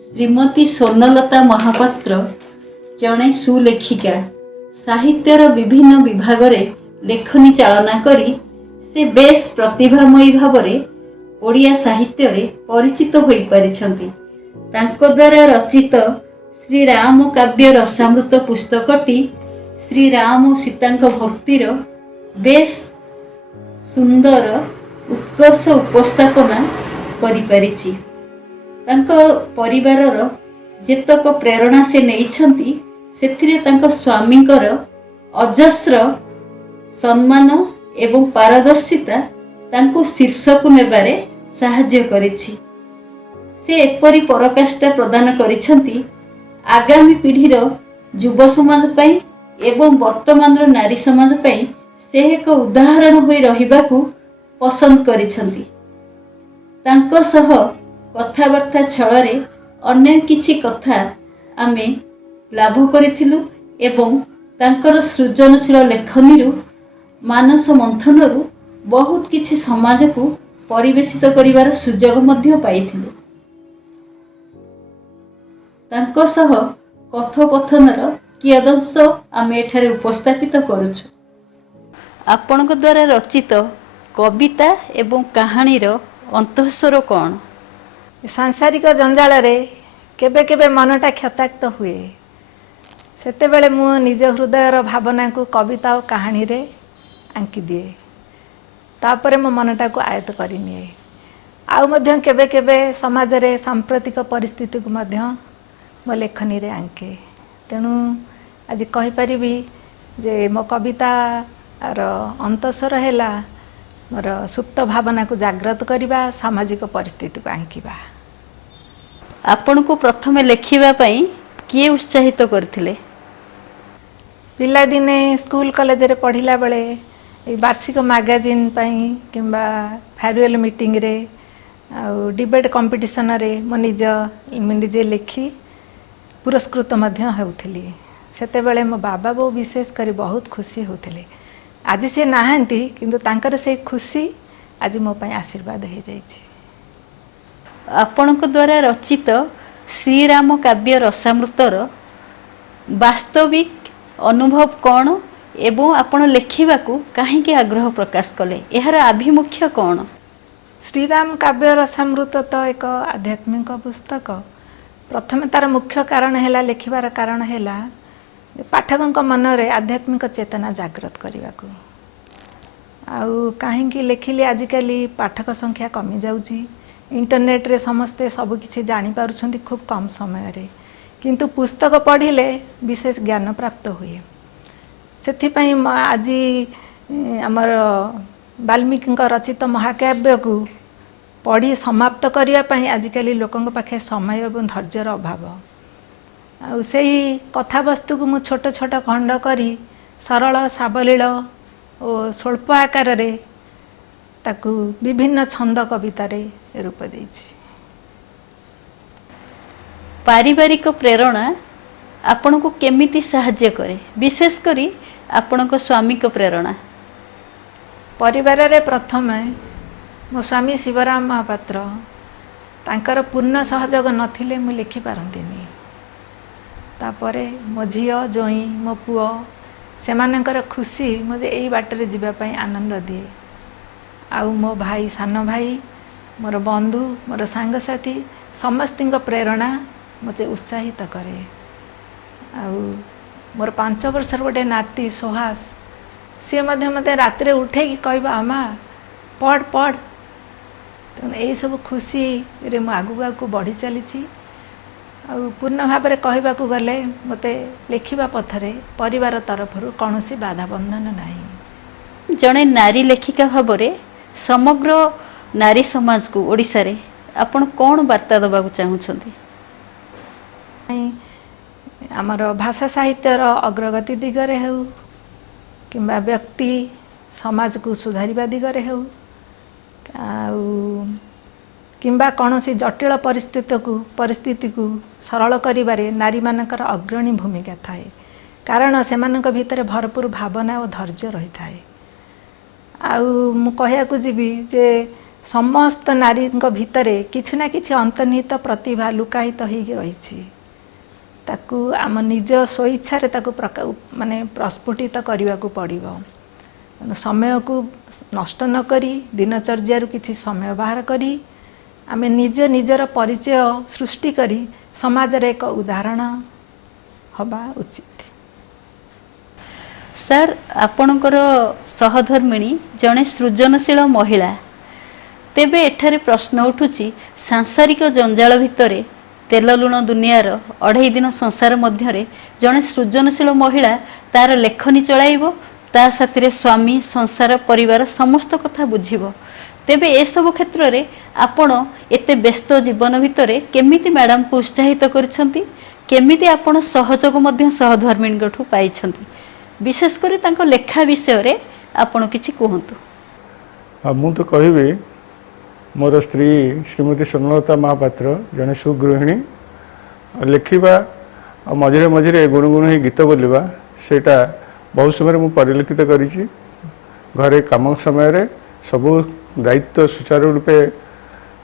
श्रीमती स्वर्णलता महापात्र जड़े सुलेखिका साहित्यर विभिन्न विभाग में लेखनी चालना करी से बेस प्रतिभामयी भाव ओडिया साहित्य रे परिचित होई परिछंती। तांको द्वारा रचित श्री राम काव्य रसामृत पुस्तकटी श्री राम सीतांक भक्तिर बेस सुंदर उत्कर्ष उपस्थापना करि परिछि। तांको परिवारर जेतक प्रेरणा से नेइछंती सेथिरे तांको स्वामींकर अजस्र सम्मान एवं पारदर्शिता तांको शीर्षक नेबारे साहाय्य करिछि। से एपरि पराकाष्ठा प्रदान करिछंती आगामी पीढ़ीर युव समाज पई एवं वर्तमान नारी समाज पई से एक उदाहरण होई रहिबाकू पसंद करिछंती। तांको सह कथाबार्ता छଳରେ अनेक किछि कथा आमे लाभ करिथिलु एवं तांकर सृजनशील लेखनीरु मानस मंथनरु बहुत किछि समाज को परिवेशित करिवार सुजोग मध्य पाइथिलु। तांको सह कथोपथनर कियदंश आमे एठारे उपस्थापित करूछु। आपनक द्वारा रचित कविता एवं कहानीर अंतःस्वर कौन? सांसारिक जंजाल रे केबे केबे मनटा क्षताक्त हुए सेतेबेले मु निज हृदयर भावना को कविता और कहानी रे आंकी दिए। तापरे मो मनटा को आयत्त करिनिए। आउ मध्य केबे केबे समाज रे सांप्रतिक परिस्थिति को मध्य मो लेखनी रे आंके। तेणु आज कहि परिबी जे मो कविता आर अंतःस्वर हैला मोर सुप्त भावना को जागृत करिबा सामाजिक परिस्थिति को आंकिबा। आपण को प्रथम लेखिबा पई किए उत्साहित करथिले? पिला दिने स्कूल कॉलेज रे पढ़िला बेले ए वार्षिक मैगजीन पई किंबा फेयरवेल मीटिंग रे आ डिबेट कंपटीशन रे मो निजे लेखी पुरस्कृत मध्य होउथिली। सेते बेले मो बाबा बो विशेष करी बहुत खुशी होउथिले। आज से नाहंती किंतु तांकर से खुशी आज मो पई आशीर्वाद हो जाइछि। आपणक द्वारा रचित श्री राम काव्य रसामृतर वास्तविक अनुभव कौन एवं आपण लेखिबाकू काहेकि आग्रह प्रकाश कले? एहार आभिमुख्य कौन? श्रीराम काव्य रसामृत तो एक आध्यात्मिक पुस्तक। प्रथम तार मुख्य कारण हैला लेखिबार कारण हैला पाठकଙ୍କ मनरे आध्यात्मिक चेतना जागृत करने। आउ कहीं लेखिले आजिकली पाठक संख्या कमी जाउची। इंटरनेट रे समस्ते सब किछि जानि पारुछंती खूब कम समय रे, किंतु पुस्तक पढ़िले विशेष ज्ञान प्राप्त हुए। सेथिपई आज आमर वाल्मीकि रचित महाकाव्य को पढ़ी समाप्त करने पई आजिकली लोकंक पाखे समय एवं धैर्यर अभाव। आ सेही कथावस्तु को मु छोट छोट खंड करी सरल सावलील और स्वल्प आकार रे ताकू विभिन्न छंद कविता रे रूप देछि। पारिवारिक प्रेरणा आपण को केमिति सहाय्य करे, विशेष करी आपण को स्वामी को प्रेरणा? परिवार रे प्रथम मो स्वामी शिवराम महापात्र तांकर पूर्ण सहयोग नथिले मु लिखि पारंतिनी। तापरे मो झियो जोई मो पुओ सेमानकर खुशी मुझे यही बाटर जीवाई आनंद दिए। आउ मो भाई सान भाई मोर बंधु मोर सांगसाथी समस्त प्रेरणा मते उत्साहित करे। आउ मोर 5 वर्षर गोटे नाती सुहास सी मते रात उठे कहबा आमा पढ़ पढ़। तेणु यही सब खुशी रे मु आगु आगु बढ़ी चली। पूर्ण भाव में कहवाक गले मते लेखिबा पथरे परिवार तरफरु कौनसी बाधा बंधन नहीं। जड़े नारी लेखिका भाव में समग्र नारी समाज को ओडिशा रे आपण कौन वार्ता दबाक चाहूछंती? आमर भाषा साहित्यर अग्रगति दिगरे हो किंबा व्यक्ति समाज को सुधारिबा दिगरे हो किंबा कौनसी जटिल परिस्थिति को सरल करिबारे नारी मानकर अग्रणी भूमिका थाए। कारण सेमानक भितर भरपूर भावना और धैर्य रही थाए। आउ मु कहया को जीवी जे समस्त नारी भितरे किछि ना किछि अंतर्निहित प्रतिभा लुकायित होगी रही ताकू आम निज स्वेच्छा ताकू माने प्रस्फुटित करने को पड़ो। समय को नष्ट न करी दिनचर्या किछि समय बाहर करी आमे निज निजर परिचय सृष्टि करी समाज रे एक उदाहरण हवा उचित। सर आपणकर सहधर्मिणी जड़े सृजनशील महिला तेबे एठारे प्रश्न उठुची सांसारिक जंजाल भितरे तेल लुण दुनियार 2.5 दिन संसार मध्यरे जड़े सृजनशील महिला तार लेखनी चलाइबो ता साथी स्वामी संसार परिवार समस्त कथा बुझिबो। तेबे ए सब क्षेत्र रे आपण एते व्यस्त जीवन भितरे केमिति मैडम को उत्साहित करछंती केमिति आपण सहयोग मध्य सहधर्मिणीठू पाइछंती विशेष करी तांको लेखा विषय रे आपण किछि कहंतु। मु तो कहबी मोर स्त्री श्रीमती स्वर्णलता महापात्र जड़े सुगृहिणी लेखिबा मझे मझे गुणगुण ही गीत बोलिबा सेटा बहुत समय मु परिलक्षित करिछि। घरे काम समय रे सबु दायित्व सुचारू रूपे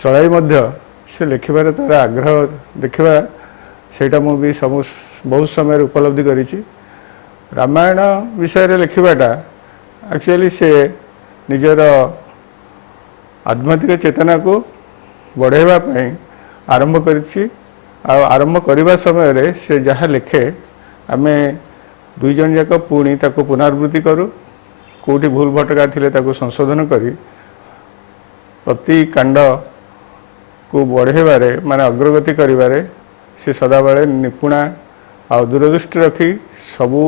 चलाई मध्य से लेखिबार तार आग्रह देखिबा सेटा मु भी सब बहुत समय उपलब्धि करिछि। रामायण विषय रे लेखिबाटा एक्चुअली से निजर आध्यात्मिक चेतना को बढ़ाइबा पई आरंभ करिछि। आरंभ करने समय रे से जहाँ लेखे आमे 2 जन जाक पुणी ताको पुनरावृत्ति करूँ कोठी भूल भटका थिले ताको संशोधन करी प्रति कांड को बढ़ेबारे माने अग्रगति करिबारे से सदाबले निपुणा आ दूरदृष्टि रखी सबू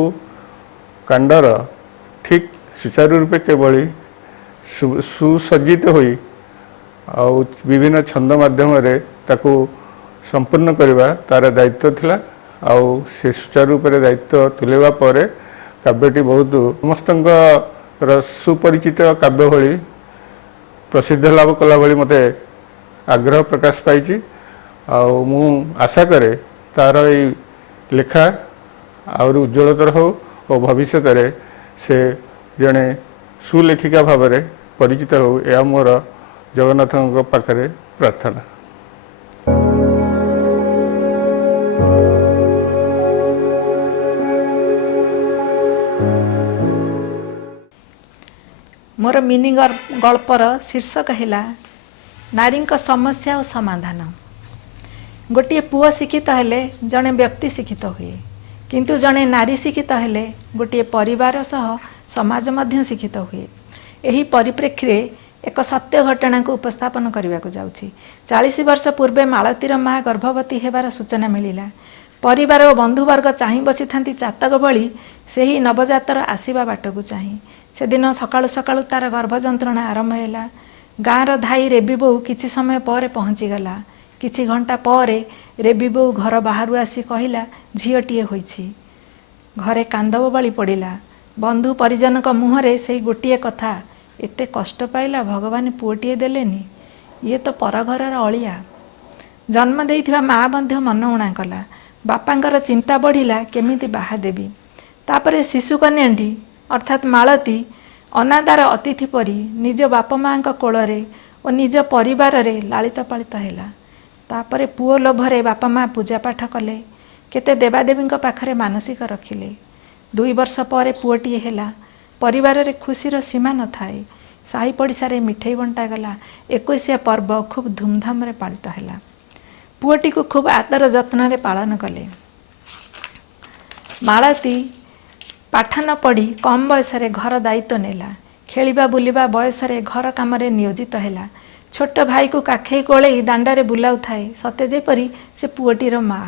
कांडर ठीक सुचारू रूपे केवली सुसज्जित होई आउ विभिन्न छंद माध्यम रे ताको संपूर्ण करवा तार दायित्व थिला। आउ से सुचारू रूप से दायित्व तुलेबा परे काव्यटी बहुत समस्त सुपरिचित काव्य भली प्रसिद्ध लाभ कला भली मते आग्रह प्रकाश पाई। मु आशा करे तार ये लेखा और उज्ज्वलतर हो और भविष्य रे से जड़े सुलेखिका भाव में परिचित हो यह मोर जगन्नाथ पाखरे प्रार्थना। मोर मिनी गल्पर शीर्षक है नारी समस्या और समाधान। गोटे पुओ शिक्षित हेले जड़े व्यक्ति शिक्षित हुए किंतु जड़े नारी शिक्षित हेले गोटे परिवार सह समाज मध्य शिक्षित हुए। यही परिप्रेक्षी रे एक सत्य घटना को उपस्थापन करने को जाउछि। 40 वर्ष पूर्वे मालतीर माँ गर्भवती हेबार सूचना मिलिला। परिवार और बंधुवर्ग चाहि बसी थांती चातक भली से ही नवजातर आसीबा बाट को चाहि। से दिन सकाळु सकाळु तार गर्भ जंत्रणा आरंभ हैला। गाँर धाई रेबी बोऊ किछि समय पर पहुँची गला। किछि घंटा पर रेबी बोऊ घर बाहर आसी कहला झीटीए होइछि। घरे कांदब बली पड़िला। बंधु परिजन मुहरे से गोटे कथा एते कष्ट पाइला भगवान पुओटीए देलेनी ये तो पर घरर अलिया। जन्म देइथिबा माँ मध्य मन उणा कला। बापांकर चिंता बढ़िला केमिति बाहा देवी। तापरे शिशु कन्याटी अर्थात मालती अनादार अतिथि परी निज बाप माँ कोଳରେ और निज परिवार रे लालित पालित हैला। तापरे पुओ लोभरे बापा माँ पूजा पाठ कले केते देवादेवी पाखरे मानसिक रखिले। 2 वर्ष पर पुओटीए हैला। परिवार रे खुशीर सीमा न थाए। साही पड़िशा रे मिठाई बंटा गला। 21 पर्व खूब धूमधाम रे पालित हैला। पुओटी को खूब आदर जत्न रे पालन कले। मालती पाठ न पढ़ी कम बयस रे घर दायित्व नेला। खेलिबा बुलिबा बयस रे घर काम रे नियोजित हैला। छोट भाई को काखेई कोले दांडारे बुलाउ थाए सते जेपरी से पुओटीर माँ।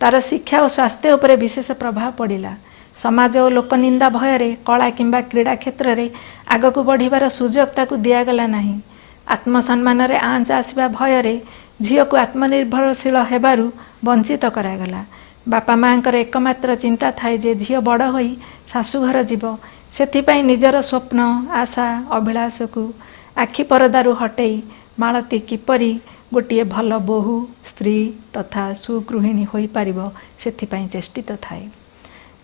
तार शिक्षा और स्वास्थ्य उपरे विशेष प्रभाव पड़िला। समाज और लोकनिंदा भय कला किंबा क्रीड़ा क्षेत्र में आगक बढ़िबार सुजोग ताकू दिगला नहीं। आत्मसम्मान रे आँच आसवा भय झील को आत्मनिर्भरशील हेबारु वंचित करागला। बापा माँ एकमात्र चिंता थाए जे झील बड़ होई शाशुघर जीव। सेथिपाई निजर स्वप्न आशा अभिलाष को आखि परदारु हटेई मालती किपरि गोटे भल बोहू स्त्री तथा सुगृहिणी होई पारिबो सेथिपाई चेष्टित थाए।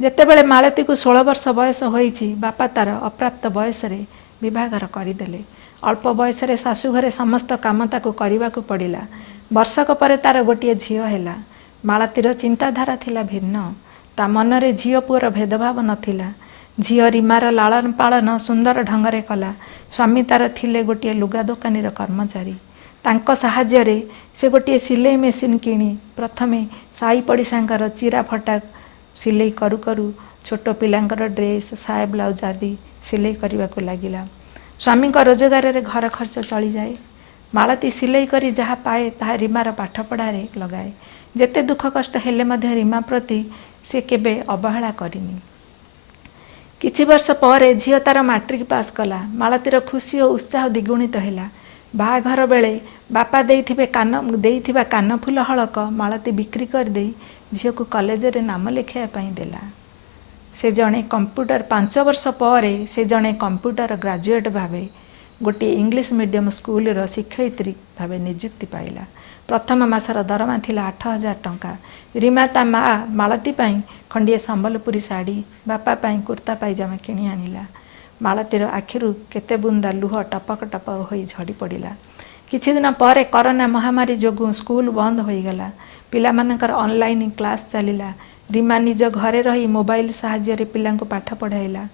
जेतेबेले मालती को 16 वर्ष बयस होईछि बापा तार अप्राप्त बयस रे विभागर करदेले। अल्प बयस शाशु घरे समस्त काम ताकू करने पड़ा। वर्षक पर तार गोटे झील है। मालतीर चिंताधारा थिला भिन्न। ता मनरे झील पुअर भेदभाव नथिला। झील रीमार लालन पालन सुंदर ढंगरे कला। स्वामी तार थिले गोटे लुगा दोकानी कर्मचारी। तांको साहाय्य रे से गोटे सिलाई मेसीन किणी प्रथमे साई पड़िशांकर चिरा फटा सिलाई करू करू छोट पिलांकर ड्रेस साया ब्लाउज आदि सिलाई करने को लगिला। स्वामी का रोजगार रे घर खर्च चली जाए। मालती सिलाई करी जहाँ पाए ताहा रीमार पाठपढ़ारे लगाए। जेते दुख कष्ट हेले मध्य रीमा प्रति से केबे अवहेला करिनी। किछि वर्ष पर झील तार मैट्रिक पास कला। मालतीर खुशी और उत्साह द्विगुणित हैला। बाहाघर बेले बापा देइथिबा कानफुल हलक मालती बिक्री कर दे झील को कॉलेज रे नाम लिखाइबा पई देला। से जणे कंप्यूटर 5 वर्ष पर से जणे कंप्यूटर ग्रेजुएट भावे गोटे इंग्लिश मीडियम स्कूल रो शिक्षयित्री भावे नियुक्ति पाइला। प्रथम मासर दरमा थिला 8000 टंका। रीमा ता मालती पाई खंडिए संबलपुरी साड़ी बापा पाई कुर्ता पायजामा किणी आनिला। मालतीर आखिरु केते बुंदा लुह टपक टपक होई झड़ी पड़िला। किछि दिन पर कोरोना महामारी जोगु स्कूल बंद होई गला। पिला मानकर ऑनलाइन क्लास चलिला। रीमा निज घरे रही मोबाइल साहाय्य रे पिलांको पाठ पढ़ाइला।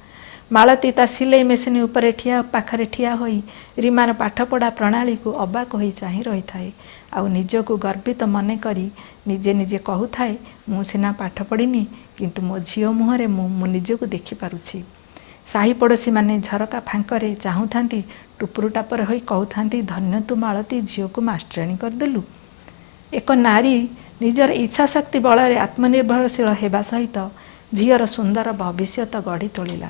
मालती ता सिलाई मेसिन उपरे पाखरे ठिया होई रीमार पाठपढ़ा प्रणाली को अबाक होई चाही रही थाए। आउ निजको गर्वित मने करी निजे निजे कहू थाए मु सिना पाठ पढ़िनी किंतु मो झियो मुहरे मु निजको देखि पारुछि। साही पड़ोशी माने झरका फांकरे चाहूथांती टुपुर टापर होई कहूथांती धन्य तू मालती झियो को मास्टराणी करदेलु। एक नारी निजर इच्छा शक्ति बल आत्मनिर्भरशील हेबा सहित झीर सुंदर भविष्यत गढ़ी तोलिला।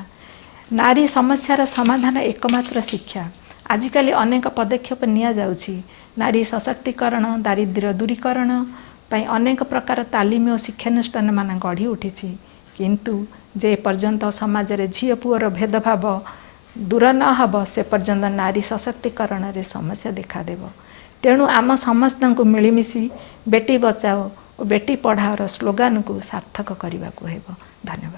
नारी समस्यार समाधान एकमात्र शिक्षा। आजिकाली अनेक पदक्षेप निया जाउछि। नारी सशक्तिकरण दारिद्र्य दूरीकरण पई अनेक प्रकार तालीम और शिक्षानुष्ठान मान गढ़ी उठिछि। किंतु जे पर्यंत समाज रे झील पुअर भेदभाव दूर न हब से पर्यंत नारी सशक्तिकरण रे समस्या देखा देव। तेणु आम समस्त को मिलमिशि बेटी बचाओ और बेटी पढ़ाओ स्लोगान को सार्थक करने को हेब। धन्यवाद।